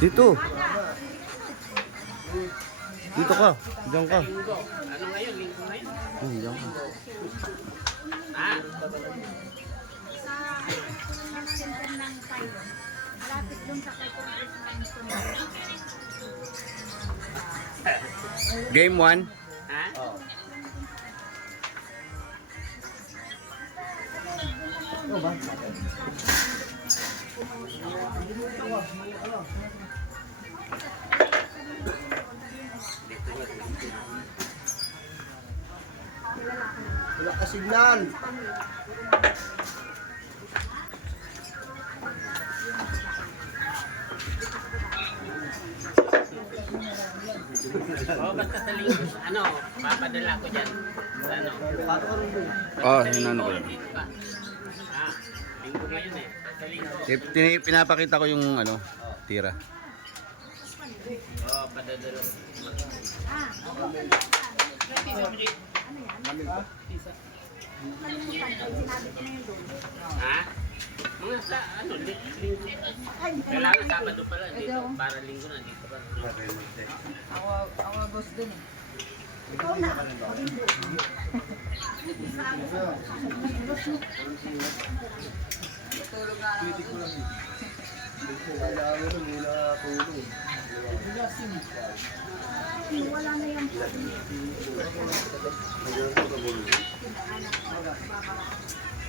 Dito. Dito ka. Diyan ka. Linggo. Ano ngayon? Linggo ngayon? Diyan ka. Ah. center ng tayo. Malapit dun sa kay Congressman Tonyo. Game 1. Ha? Wala ka signal. Oo, basta sa linggo. Ano, papadala ko dyan. Sa ano? Hinano ko yan. Dito pa. Ah, linggo ngayon eh. Sa linggo. Pinapakita ko yung ano, tira. Oo, padadala. Ha? Mga sa ano, linggo. Kailangan Sabado pala dito. Para linggo na dito pa. Ako boss dun eh. Tutulog nga lang ako. Kailangan mo nila tulong. Wala na yan.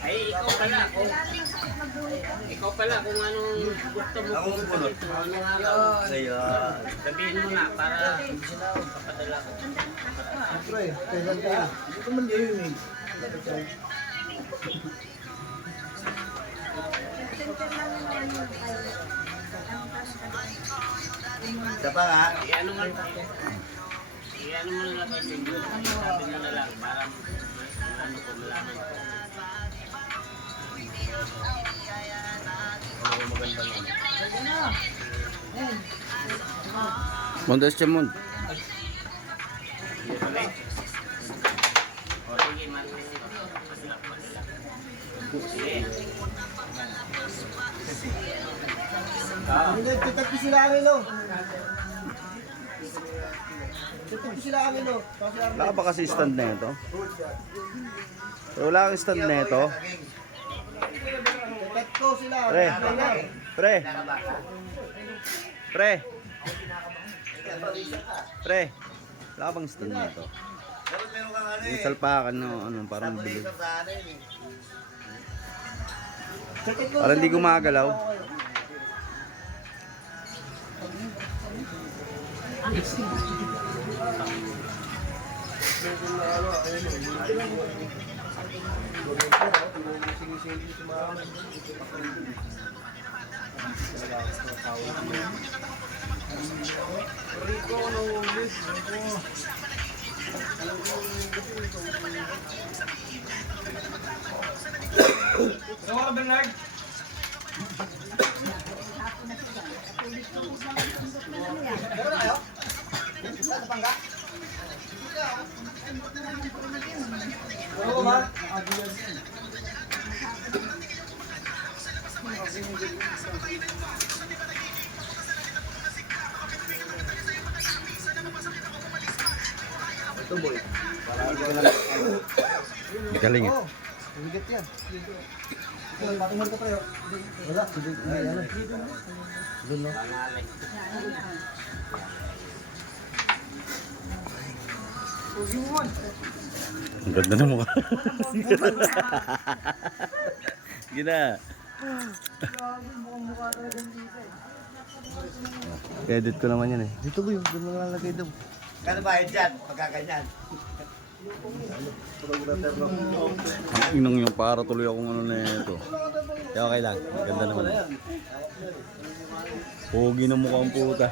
Ay, ikaw pala kung anong gusto mo kung dito, anong araw. Sabihin mo na para papadala ko. Siyempre, kailan ka? Dito man yun eh. Isa pa nga. Iano nga. Iano mo na lang kay Bingo. Sabi mo na lang para ano ko malaman ko. Mondas Chamon. O sige, sige. Hindi, titagpi sila kami no. Titagpi sila kami no. Wala ba kasi stand na ito? Wala kang stand na ito? Titagpo sila. Pre. Pre. Pre. Pre. Wala ka bang stand na ito? Dapat meron kang ano Yung salpakan no, ano, parang bilog. Parang hindi gumagalaw. Oo, ma. Ito boy. Galing eh. Oh, bigat yan. Patungan ka tayo. Wala, hindi ano. Doon no. Ang ganda ng mukha. Gina. Edit ko naman yan eh. Dito boy, doon lang lalagay daw. Kano ba dyan? Pagkaganyan. Inang yung para tuloy akong ano na ito. Kaya okay lang. Ganda naman. Pogi ng mukha ang puta.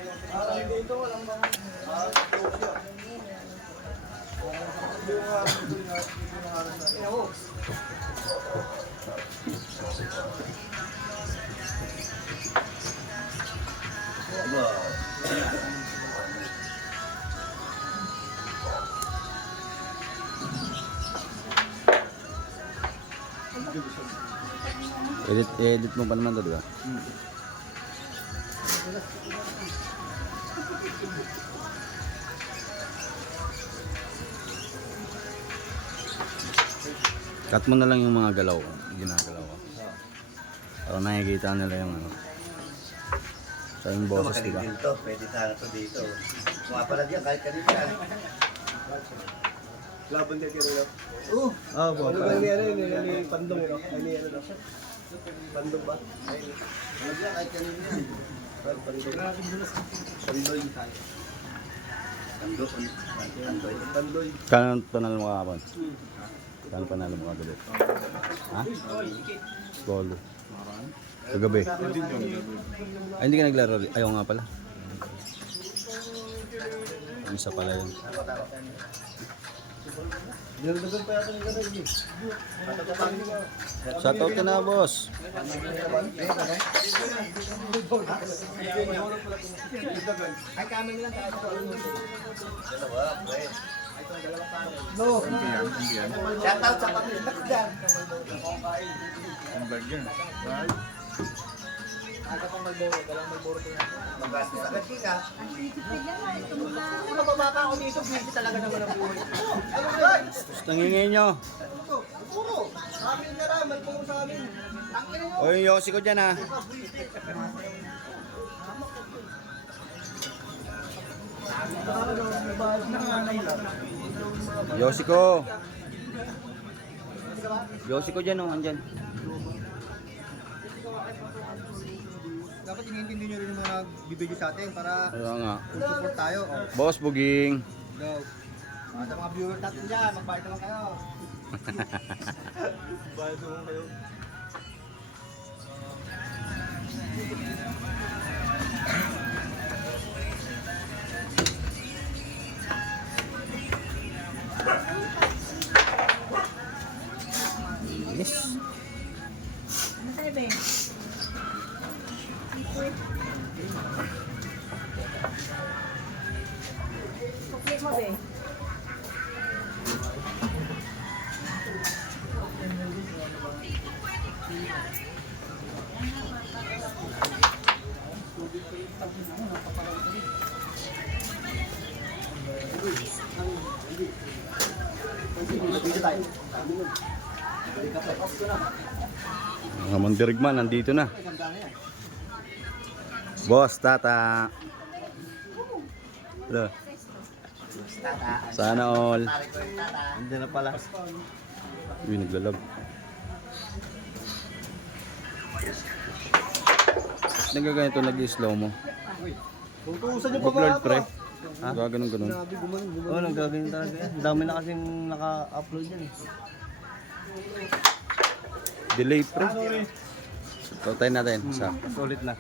Edit mo pa naman to, di ba? Cut mo na lang yung mga galaw. Ginagalaw ko. Para nakikita nila yung ano. Sa yung boses, di ba? Dito, pwede sana to dito. Mapalag yan kahit kanina. Laban kayo kanina. Oo. Ah, po. Ano ba ni Pandong, no? Ay, ni ano, no? Pandong ba? Mapalag yan kahit kanina yan. Pandong. Pandoy. Pandoy. Pandoy. Kano panalo mo kahapon? Kano panalo mo kagabi? Ha? Golo. Kagabi? Ay, hindi ka naglaro. Ayaw nga pala. Isa pala yun. Dinagdagan pa yata yung gano'n, eh. Shoutout ka na, boss. Ay, kami lang tayo. Dalawa, pre. No. Shoutout sa pamilya ko dyan. Aga pang magboro, dalang magboro ko yan. Magastos agad ka. Ang titipid lang ay tumula. Kung mababata ako dito, busy talaga naman ang buhay. Ano ba? Tangingin nyo. Puro. Sa amin na lang, magpuro sa amin. Ang ina nyo. O yung Yossi ko dyan, ha. Yossi ko. Yossi ko dyan, oh. Andyan. Dapat iniintindi nyo rin yung mga nagbibideo sa atin para Ayaw nga. support tayo. Boss Buging. Go. Sa mga viewers natin dyan, magbayad naman kayo. Bayad naman kayo. Yes. Ano tayo ba? Sukli mo ba? Mga mandirigman, nandito na. Boss, tata. Hello. Sana all. Andiyan na pala. Uy, naglalag. Nagaganito, nag-slow mo. Tutusan nyo pa ba Mag-lord ako? pre. Gaganon ganun. Grabe, gumanon. Oo, nang gagawin talaga yan. Dami na kasing naka-upload yan eh. Delay pre. Tayo natin. Isa. Solid na.